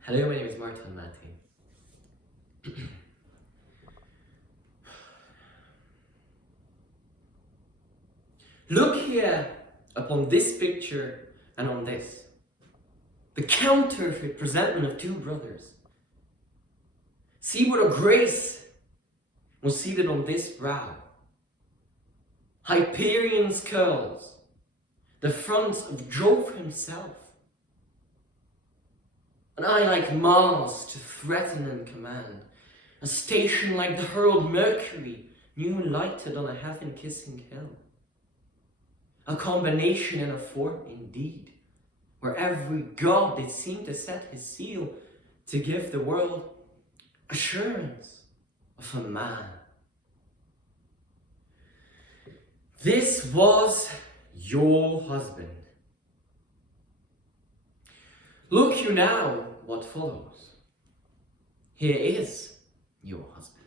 Hello, my name is Martin Matti. Look here upon this picture and on this, the counterfeit presentment of two brothers. See what a grace was seated on this brow. Hyperion's curls, the fronts of Jove himself. An eye like Mars to threaten and command, a station like the hurled Mercury, new lighted on a heaven-kissing hill. A combination and a form indeed, where every god did seem to set his seal to give the world assurance of a man. This was your husband. Look you now what follows. Here is your husband.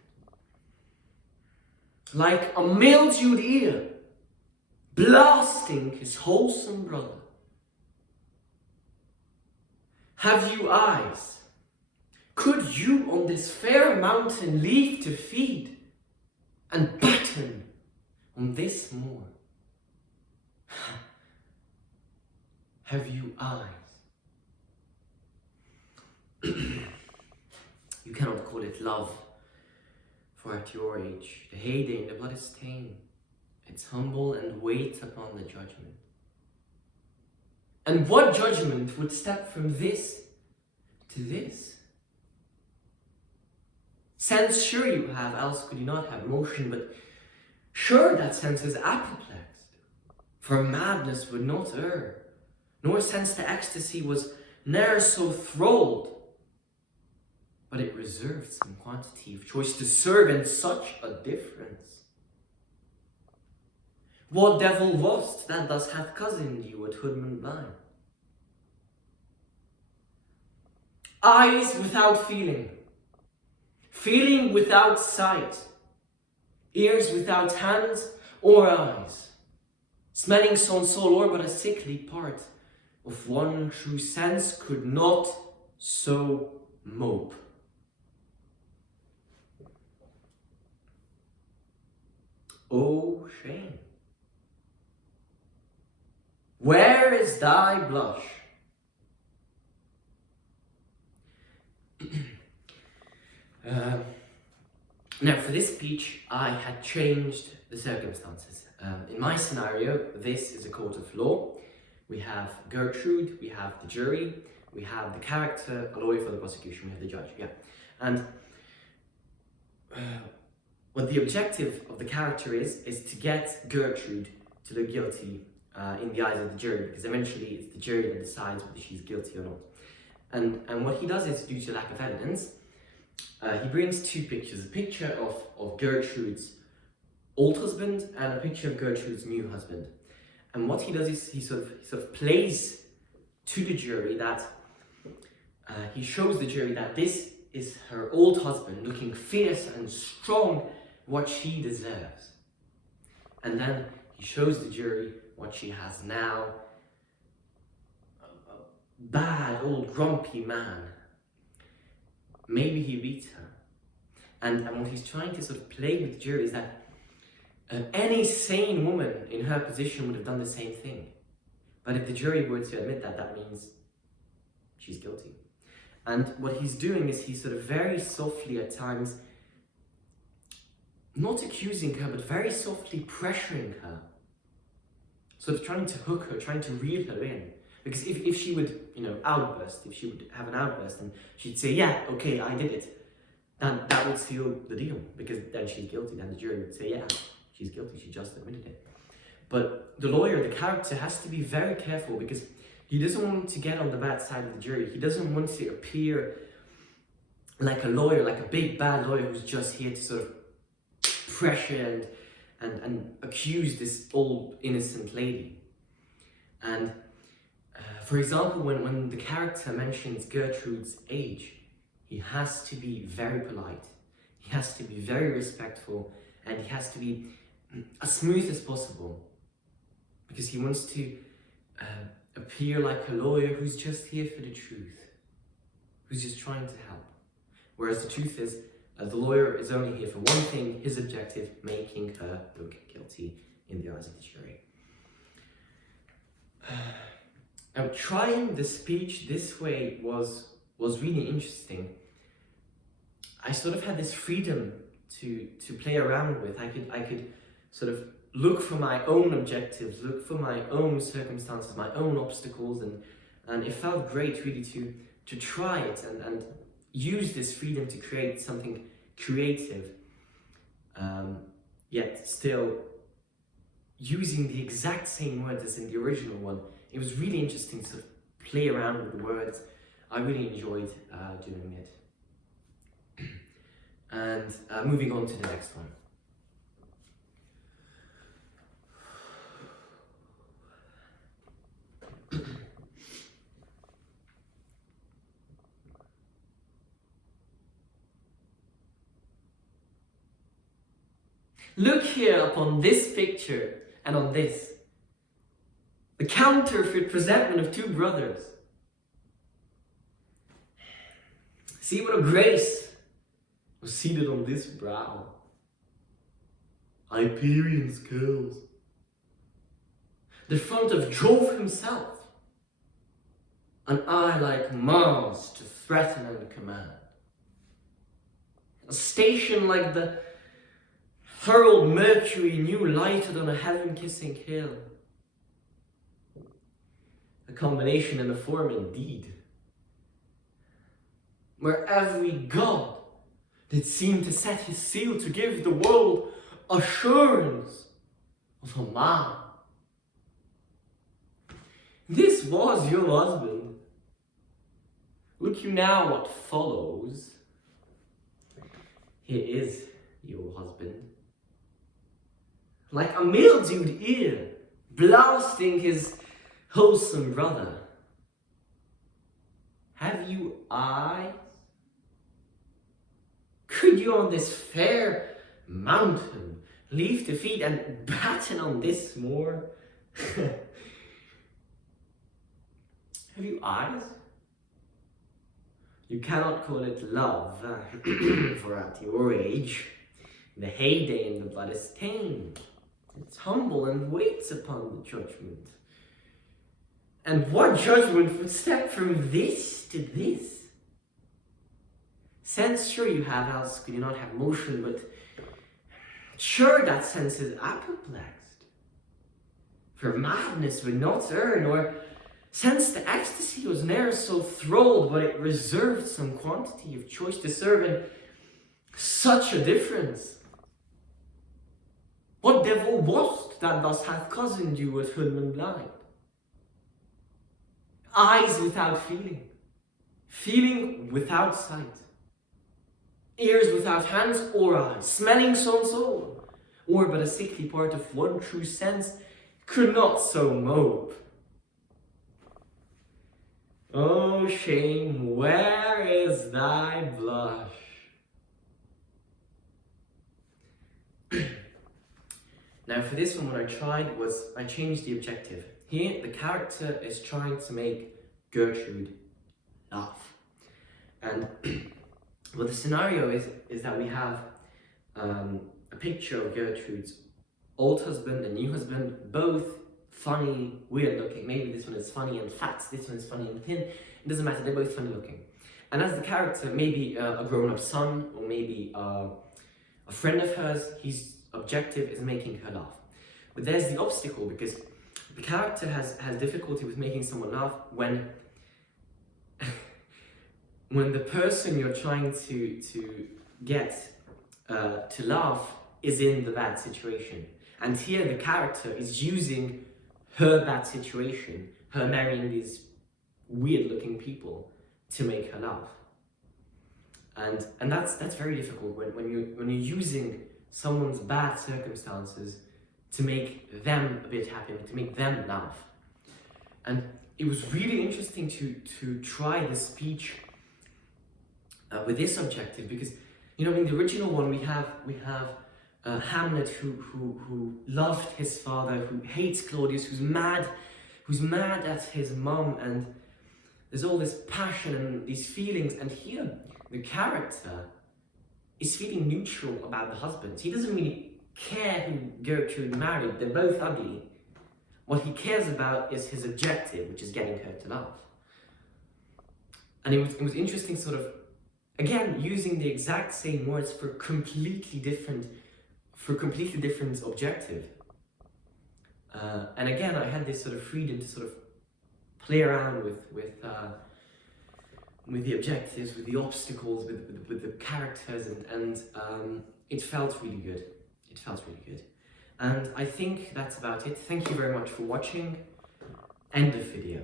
Like a mildewed ear, blasting his wholesome brother. Have you eyes? Could you on this fair mountain leave to feed and batten on this moor? Have you eyes? You cannot call it love, for at your age the heyday in the blood is ta'en. It's humble and waits upon the judgment. And what judgment would step from this to this? Sense sure you have, else could you not have motion, but sure that sense is apoplexed, for madness would not err, nor sense the ecstasy was ne'er so thralled, but it reserved some quantity of choice to serve in such a difference. What devil was't that thus hath cozened you at hoodman blind? Eyes without feeling, feeling without sight, ears without hands or eyes, smelling sans soul or but a sickly part of one true sense could not so mope. Oh shame! Where is thy blush? Now, for this speech, I had changed the circumstances. In my scenario, this is a court of law. We have Gertrude, we have the jury, we have the character, a lawyer for the prosecution, we have the judge, yeah. And what the objective of the character is to get Gertrude to look guilty in the eyes of the jury, because eventually it's the jury that decides whether she's guilty or not. And what he does is, due to lack of evidence, he brings two pictures, a picture of Gertrude's old husband and a picture of Gertrude's new husband. And what he does is he sort of plays to the jury that he shows the jury that this is her old husband looking fierce and strong, what she deserves. And then he shows the jury what she has now, a bad old grumpy man. Maybe he beats her. And what he's trying to sort of play with the jury is that any sane woman in her position would have done the same thing. But if the jury were to admit that, that means she's guilty. And what he's doing is he's sort of very softly at times, not accusing her, but very softly pressuring her. Sort of trying to hook her, trying to reel her in. Because if she would, outburst, if she would have an outburst and she'd say, yeah, okay, I did it, then that would seal the deal. Because then she's guilty. Then the jury would say, yeah, she's guilty, she just admitted it. But the lawyer, the character, has to be very careful because he doesn't want to get on the bad side of the jury. He doesn't want to appear like a lawyer, like a big bad lawyer who's just here to sort of pressure and accuse this old innocent lady. And for example, when the character mentions Gertrude's age, he has to be very polite, he has to be very respectful, and he has to be as smooth as possible because he wants to appear like a lawyer who's just here for the truth, who's just trying to help. Whereas the truth is, the lawyer is only here for one thing, his objective, making her look guilty in the eyes of the jury. Now, trying the speech this way was really interesting. I sort of had this freedom to play around with. I could sort of look for my own objectives, look for my own circumstances, my own obstacles, and it felt great really to try it and use this freedom to create something creative, yet still using the exact same words as in the original one. It was really interesting to play around with the words. I really enjoyed doing it. And moving on to the next one. Look here upon this picture and on this, the counterfeit presentment of two brothers. See what a grace was seated on this brow. Hyperion scales. The front of Jove himself, an eye like Mars to threaten and command. A station like the herald Mercury new lighted on a heaven-kissing hill. A combination and a form indeed, where every god did seem to set his seal to give the world assurance of a man. This was your husband. Look you now what follows. Here is your husband. Like a mildewed ear, blasting his wholesome brother. Have you eyes? Could you on this fair mountain leave to feed and batten on this moor? Have you eyes? You cannot call it love, for at your age, in the heyday and the blood is stained. It's humble and waits upon the judgment. And what judgment would step from this to this? Sense sure you have, else could you not have motion, but sure that sense is apoplexed. For madness would not err, nor sense the ecstasy was ne'er so thralled, but it reserved some quantity of choice to serve in such a difference. What devil was't that thus hath cozened you with hoodman blind? Eyes without feeling, feeling without sight, ears without hands or eyes, smelling so and so, or but a sickly part of one true sense, could not so mope. Oh shame, where is thy blush? Now for this one, what I tried was, I changed the objective. Here, the character is trying to make Gertrude laugh. And well, the scenario is that we have a picture of Gertrude's old husband and new husband, both funny, weird looking. Maybe this one is funny and fat, this one is funny and thin. It doesn't matter, they're both funny looking. And as the character, maybe a grown-up son, or maybe a friend of hers, his objective is making her laugh. But there's the obstacle, because the character has difficulty with making someone laugh when when the person you're trying to get to laugh is in the bad situation. And here the character is using her bad situation, her marrying these weird looking people, to make her laugh. And that's very difficult when you're using someone's bad circumstances to make them a bit happy, to make them laugh. And it was really interesting to try the speech with this objective, because, you know, in the original one we have Hamlet who loved his father, who hates Claudius, who's mad at his mom, and there's all this passion and these feelings, and here the character is feeling neutral about the husbands. He doesn't really care who Gertrude married, they're both ugly. What he cares about is his objective, which is getting her to love. And it was interesting, sort of, again, using the exact same words for completely different objective. And again, I had this sort of freedom to sort of play around with the objectives, with the obstacles, with the characters, and it felt really good. It felt really good. And I think that's about it. Thank you very much for watching. End of video.